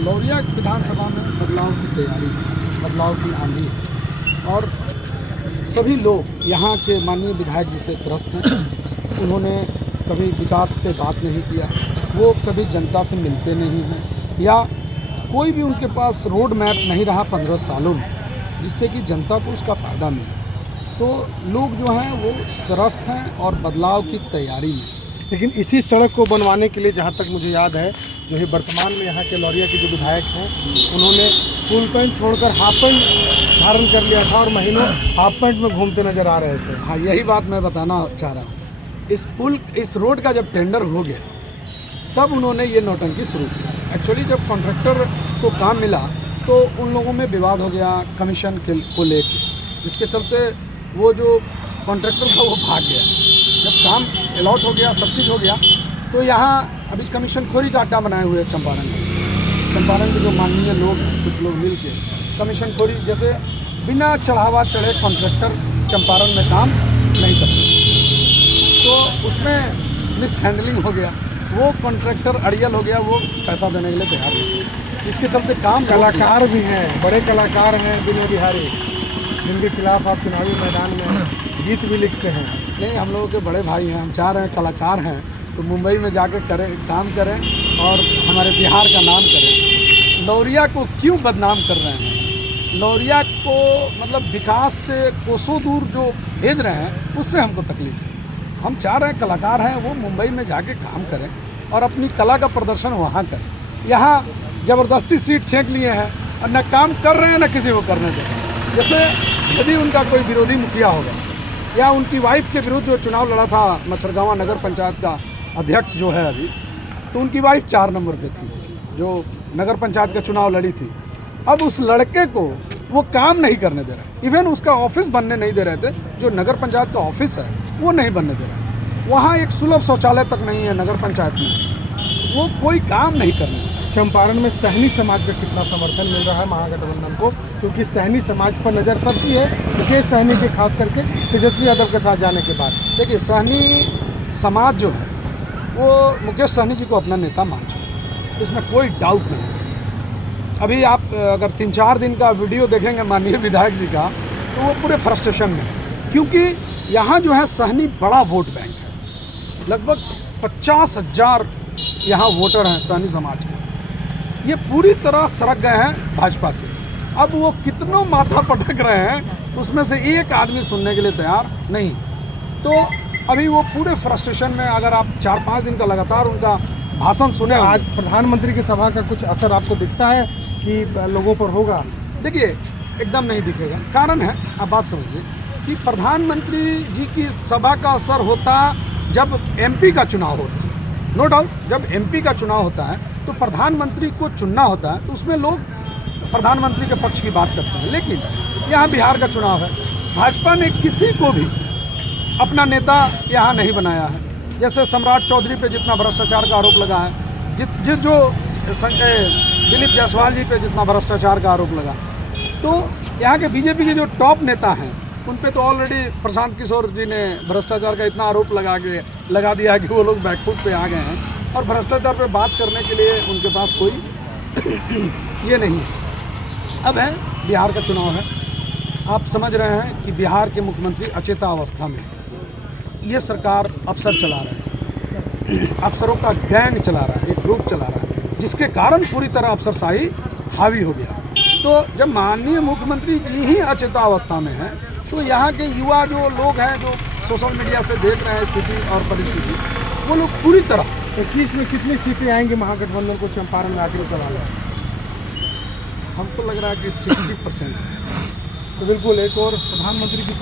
लौरिया विधानसभा में बदलाव की तैयारी है, बदलाव की आंधी है और सभी लोग यहाँ के माननीय विधायक जी से त्रस्त हैं। उन्होंने कभी विकास पे बात नहीं किया, वो कभी जनता से मिलते नहीं हैं या कोई भी उनके पास रोड मैप नहीं रहा 15 सालों में जिससे कि जनता को उसका फ़ायदा मिले। तो लोग जो हैं वो त्रस्त हैं और बदलाव की तैयारी में। लेकिन इसी सड़क को बनवाने के लिए जहाँ तक मुझे याद है, जो है वर्तमान में यहाँ के लौरिया के जो विधायक हैं उन्होंने फुल पैंट छोड़कर हाफ पैंट धारण कर लिया था और महीनों हाफ पैंट में घूमते नजर आ रहे थे। हाँ, यही बात मैं बताना चाह रहा हूँ। इस रोड का जब टेंडर हो गया तब उन्होंने ये नौटंकी शुरू की। एक्चुअली जब कॉन्ट्रैक्टर को काम मिला तो उन लोगों में विवाद हो गया कमीशन को लेकर, जिसके चलते वो जो कॉन्ट्रैक्टर था वो भाग गया। जब काम अलॉट हो गया, सब चीज़ हो गया, तो यहाँ अभी कमीशन खोरी का अड्डा बनाए हुए चंपारण के जो माननीय लोग हैं, कुछ लोग मिल के कमीशन खोरी, जैसे बिना चढ़ावा चढ़े कॉन्ट्रैक्टर चंपारण में काम नहीं करते, तो उसमें मिस हैंडलिंग हो गया। वो कॉन्ट्रैक्टर अड़ियल हो गया, वो पैसा देने के लिए तैयार नहीं। इसके चलते काम कलाकार भी हैं, बड़े कलाकार हैं विनय बिहारी, जिनके खिलाफ आप चुनावी मैदान में गीत भी लिखते हैं। नहीं, हम लोगों के बड़े भाई हैं, हम चाह रहे हैं कलाकार हैं तो मुंबई में जाकर काम करें और हमारे बिहार का नाम करें। लौरिया को क्यों बदनाम कर रहे हैं? लौरिया को मतलब विकास से कोसों दूर जो भेज रहे हैं उससे हमको तकलीफ है। हम चाह रहे हैं कलाकार हैं वो मुंबई में जाके काम करें और अपनी कला का प्रदर्शन वहाँ करें। यहाँ ज़बरदस्ती सीट छींक लिए हैं और न काम कर रहे हैं न किसी को करने दे रहे हैं। जैसे यदि उनका कोई विरोधी मुखिया होगा या उनकी वाइफ के विरुद्ध जो चुनाव लड़ा था मच्छरगांवा नगर पंचायत का अध्यक्ष जो है अभी, तो उनकी वाइफ 4 नंबर पे थी जो नगर पंचायत का चुनाव लड़ी थी। अब उस लड़के को वो काम नहीं करने दे रहे, इवन उसका ऑफिस बनने नहीं दे रहे थे। जो नगर पंचायत का ऑफिस है वो नहीं बनने दे रहे। वहाँ एक सुलभ शौचालय तक नहीं है नगर पंचायत में, वो कोई काम नहीं करने दे रहे। चंपारण में सहनी समाज का कितना समर्थन मिल रहा है महागठबंधन को, क्योंकि सहनी समाज पर नज़र सबकी है, मुकेश सहनी के खास करके तेजस्वी यादव के साथ जाने के बाद। देखिए, सहनी समाज जो है वो मुकेश सहनी जी को अपना नेता मान चुका है, इसमें कोई डाउट नहीं। अभी आप अगर 3-4 दिन का वीडियो देखेंगे माननीय विधायक जी का तो वो पूरे फ्रस्ट्रेशन में, क्योंकि यहाँ जो है सहनी बड़ा वोट बैंक है। लगभग 50,000 यहाँ वोटर हैं सहनी समाज के। ये पूरी तरह सरक गए हैं भाजपा से। अब वो कितनों माथा पटक रहे हैं, उसमें से एक आदमी सुनने के लिए तैयार नहीं। तो अभी वो पूरे फ्रस्ट्रेशन में, अगर आप 4-5 दिन का लगातार उनका भाषण सुने, आज प्रधानमंत्री की सभा का कुछ असर आपको दिखता है कि लोगों पर होगा? देखिए, एकदम नहीं दिखेगा। कारण है, आप बात समझिए कि प्रधानमंत्री जी की सभा का असर होता जब एमपी का चुनाव होता है। नो डाउट, जब एमपी का चुनाव होता है तो प्रधानमंत्री को चुनना होता है, तो उसमें लोग प्रधानमंत्री के पक्ष की बात करते हैं। लेकिन यहाँ बिहार का चुनाव है, भाजपा ने किसी को भी अपना नेता यहाँ नहीं बनाया है। जैसे सम्राट चौधरी पे जितना भ्रष्टाचार का आरोप लगा है, जो दिलीप जायसवाल जी पे जितना भ्रष्टाचार का आरोप लगा, तो यहाँ के बीजेपी के जो टॉप नेता हैं उन पे तो ऑलरेडी प्रशांत किशोर जी ने भ्रष्टाचार का इतना आरोप लगा दिया है कि वो लोग बैकफुट पे आ गए हैं और भ्रष्टाचार पे बात करने के लिए उनके पास कोई ये नहीं है। अब है बिहार का चुनाव है, आप समझ रहे हैं कि बिहार के मुख्यमंत्री अचेता अवस्था में, ये सरकार अफसर चला रहे हैं, अफसरों का गैंग चला रहा है, एक ग्रुप चला रहा है, जिसके कारण पूरी तरह अफसरशाही हावी हो गया। तो जब माननीय मुख्यमंत्री जी ही अचेता अवस्था में हैं तो यहाँ के युवा जो लोग हैं, जो सोशल मीडिया से देख रहे हैं स्थिति और परिस्थिति, वो लोग पूरी तरह 21 में कितनी सीटें आएंगी महागठबंधन को चंपारण में? आखिरी सवाल है। हमको लग रहा है कि 60%। तो बिल्कुल एक और प्रधानमंत्री की